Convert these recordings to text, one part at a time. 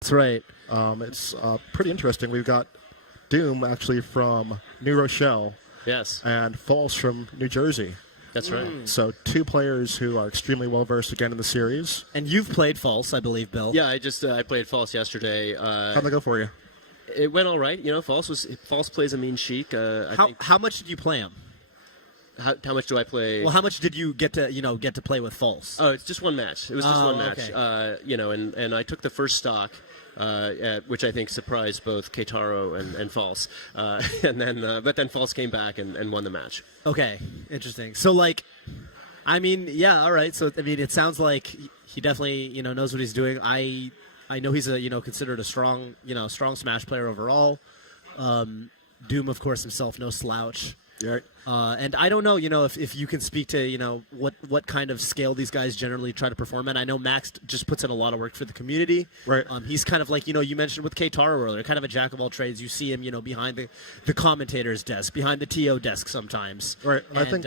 That's right. It's pretty interesting. We've got Doom actually from New Rochelle. Yes. And False from New Jersey. That's right. So 2 players who are extremely well versed again in the series. And you've played False, I believe, Bill. Yeah, I played False yesterday. How'd that go for you? It went all right. You know, False plays a mean Sheik. How much did you play him? How much do I play? Well, how much did you get to play with False? Oh, it's just one match. It was just one match. Okay. And I took the first stock, which I think surprised both Keitaro and False. But then False came back and won the match. Okay, interesting. So, yeah, all right. So, it sounds like he definitely, knows what he's doing. I know he's considered a strong Smash player overall. Doom, of course, himself, no slouch. Yeah. And I don't know, if you can speak to, what kind of scale these guys generally try to perform at. I know Max just puts in a lot of work for the community. Right. He's kind of like, you mentioned with Keitaro earlier, kind of a jack of all trades. You see him, behind the commentator's desk, behind the TO desk sometimes. Right. And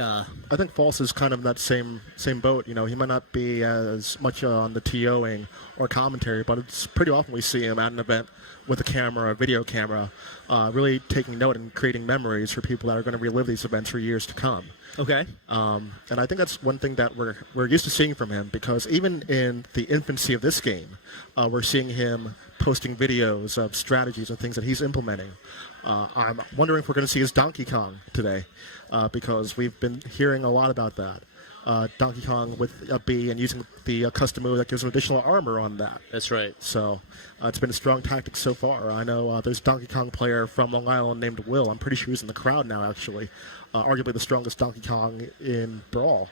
I think False is kind of that same boat. He might not be as much on the TOing or commentary, but it's pretty often we see him at an event with a camera, a video camera, really taking note and creating memories for people that are going to relive these events for years to come. Okay. And I think that's one thing that we're used to seeing from him, because even in the infancy of this game, we're seeing him posting videos of strategies and things that he's implementing. I'm wondering if we're going to see his Donkey Kong today, because we've been hearing a lot about that. Donkey Kong with a B and using the custom move that gives him additional armor on that. That's right. So it's been a strong tactic so far. I know there's a Donkey Kong player from Long Island named Will. I'm pretty sure he's in the crowd now, actually. Arguably the strongest Donkey Kong in Brawl.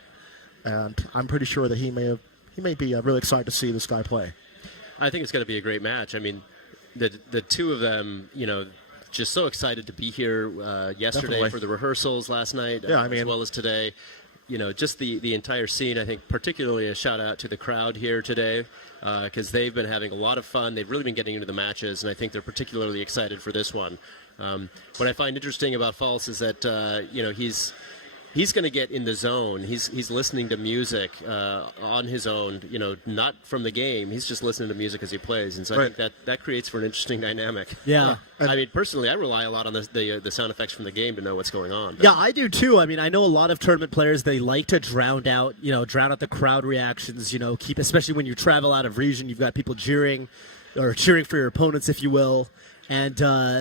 And I'm pretty sure that he may be really excited to see this guy play. I think it's going to be a great match. I mean, the two of them, just so excited to be here yesterday Definitely. for the rehearsals last night, as well as today. Just the entire scene. I think particularly a shout out to the crowd here today, because they've been having a lot of fun. They've really been getting into the matches, and I think they're particularly excited for this one. What I find interesting about False is that he's going to get in the zone. He's listening to music on his own, not from the game. He's just listening to music as he plays, and so I think that creates for an interesting dynamic. Yeah. I mean, personally, I rely a lot on the sound effects from the game to know what's going on. Yeah, I do too. I mean, I know a lot of tournament players, they like to drown out the crowd reactions. Especially when you travel out of region, you've got people cheering for your opponents, if you will. And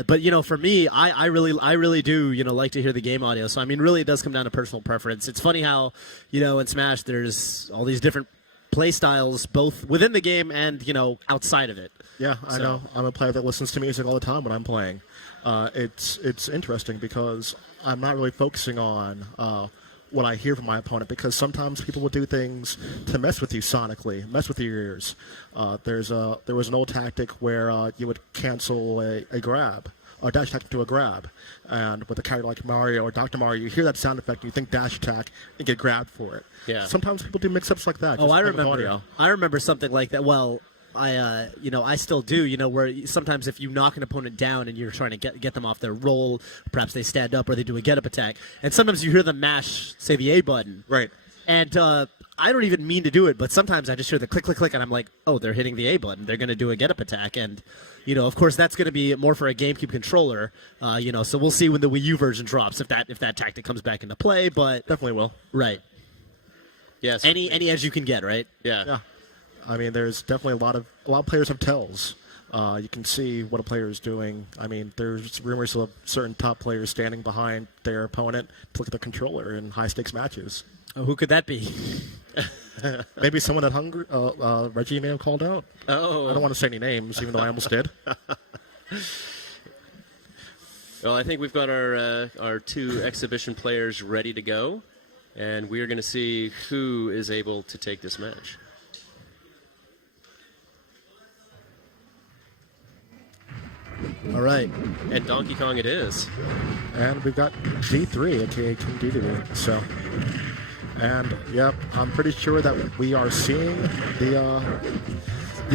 but for me, I really do like to hear the game audio. So I mean, really, it does come down to personal preference. It's funny how in Smash there's all these different play styles, both within the game and outside of it. Yeah, I know. I'm a player that listens to music all the time when I'm playing. It's interesting because I'm not really focusing on what I hear from my opponent, because sometimes people will do things to mess with you sonically, mess with your ears. There was an old tactic where you would cancel a grab, or dash attack into a grab, and with a character like Mario or Dr. Mario, you hear that sound effect and you think dash attack and get grabbed for it. Yeah. Sometimes people do mix-ups like that. Oh, I remember. Audio. I remember something like that. Well, I still do, where sometimes if you knock an opponent down and you're trying to get them off their roll, perhaps they stand up or they do a get-up attack, and sometimes you hear them mash, say, the A button. Right. And I don't even mean to do it, but sometimes I just hear the click, click, click, and I'm like, oh, they're hitting the A button. They're going to do a get-up attack. And, of course, that's going to be more for a GameCube controller, so we'll see when the Wii U version drops if that tactic comes back into play, but... Definitely will. Right. Yes. Any edge you can get, right? Yeah. I mean, there's definitely a lot of players have tells. You can see what a player is doing. I mean, there's rumors of certain top players standing behind their opponent to look at the controller in high-stakes matches. Oh, who could that be? Maybe someone that Reggie may have called out. Oh. I don't want to say any names, even though I almost did. Well, I think we've got our two exhibition players ready to go, and we're going to see who is able to take this match. All right. And Donkey Kong it is. And we've got D3, a.k.a. King Dedede. So, and, yep, I'm pretty sure that we are seeing the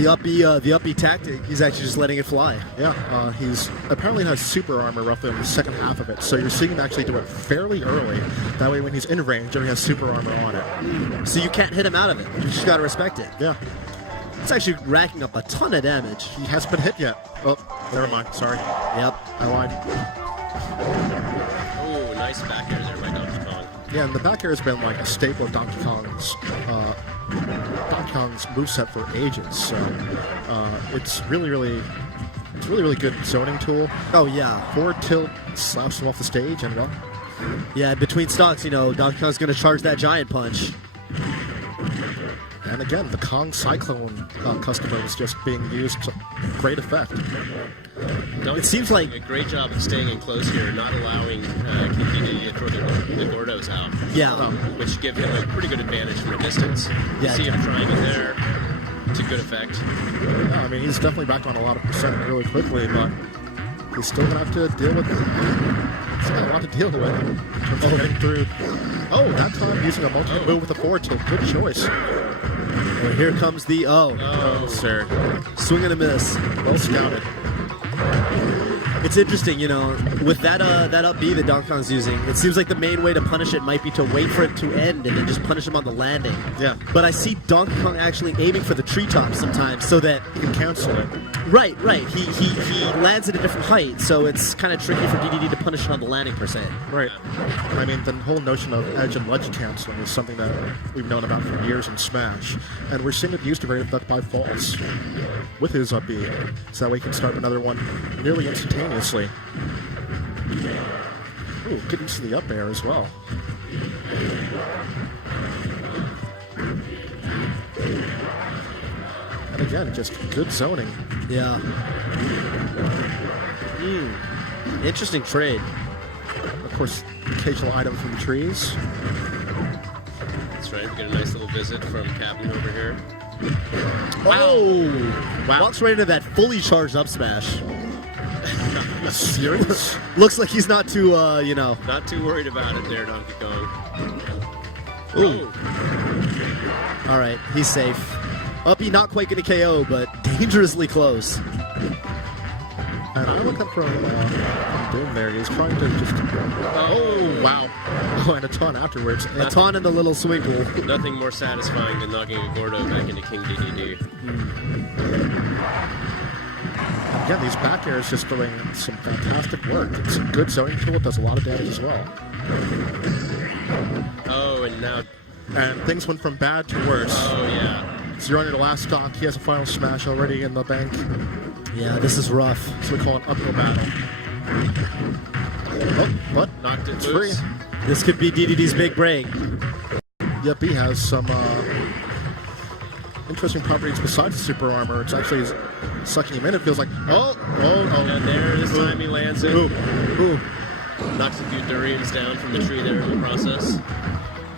uppy tactic. He's actually just letting it fly. Yeah, he's apparently has super armor roughly in the second half of it. So you're seeing him actually do it fairly early. That way when he's in range, he has super armor on it. So you can't hit him out of it. You just got to respect it. Yeah. It's actually racking up a ton of damage. He hasn't been hit yet. Oh, never mind. Sorry. Yep. I lied. Oh, nice back air there by Donkey Kong. Yeah, and the back air has been like a staple of Donkey Kong's moveset for ages. So it's really good zoning tool. Oh yeah. Forward tilt slaps him off the stage, and well. Yeah, between stocks, Donkey Kong's going to charge that giant punch. And again, the Kong Cyclone customer was just being used to great effect. It seems like a great job of staying in close here, not allowing King DDD to throw the Gordos out. Yeah. Which give him a pretty good advantage from a distance. You see him trying in there to good effect. Yeah, I mean, he's definitely back on a lot of percent really quickly, but he's still going to have to deal with it. He's got a lot to deal with in terms of getting through. Oh, that time using a multi move with a forward tilt. Good choice. Well, here comes the sir. Swing and a miss. Well scouted. It's interesting, with that up B that Donkey Kong's using, it seems like the main way to punish it might be to wait for it to end and then just punish him on the landing. Yeah. But I see Donkey Kong actually aiming for the treetop sometimes so that you can cancel it. Right. He lands at a different height, so it's kind of tricky for DDD to punish it on the landing per se. Right. I mean, the whole notion of edge and ledge canceling is something that we've known about for years in Smash, and we're seeing it used to great effect by False with his up B, so that way he can start another one nearly instantaneously. Ooh, good use of the up air as well. And again, just good zoning. Yeah. Interesting trade. Of course, occasional item from the trees. That's right. We get a nice little visit from Captain over here. Oh! Wow. Walks right into that fully charged up smash. Serious? Looks like he's not too, Not too worried about it there, Donkey Kong. Ooh. All right, he's safe. Uppy not quite going to KO, but dangerously close. And I look up from Doom there. He's trying to just... Oh, wow. Oh, and a ton afterwards. A ton in the little swinkle. Nothing more satisfying than knocking a Gordo back into King DDD. Again, these back airs just doing some fantastic work. It's a good zoning tool. It does a lot of damage as well. Oh, and now... And things went from bad to worse. Oh, yeah. Zeroing into the last stock. He has a final smash already in the bank. Yeah, this is rough. So we call it uphill battle. Oh, but knocked it free. This could be DDD's big break. Yep, he has some interesting properties besides the super armor. It's actually sucking him in. It feels like, oh. And there, this time he lands it. Ooh. Knocks a few durians down from the tree there in the process.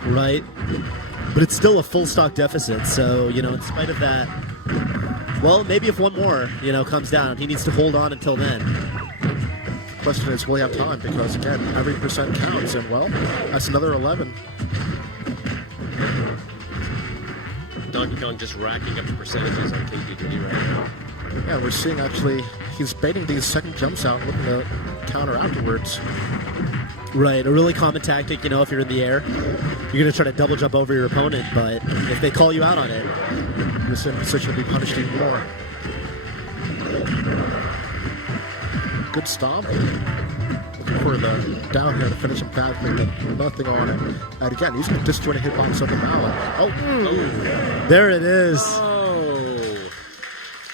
Right. But it's still a full stock deficit, so, in spite of that, well, maybe if one more, comes down, he needs to hold on until then. The question is, will he have time? Because, again, every percent counts, and, well, that's another 11. Donkey Kong just racking up the percentages on King DDD right now. Yeah, we're seeing, actually, he's baiting these second jumps out, looking to counter afterwards. Right, a really common tactic, if you're in the air, you're going to try to double jump over your opponent, but if they call you out on it, you're just in a position to be punished even more. Good stomp. Looking for the down here to finish him badly, but nothing on it. And again, using a disjointed hitbox on the mallet. Oh, there it is. Oh.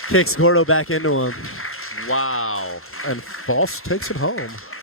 Kicks Gordo back into him. Wow. And False takes it home.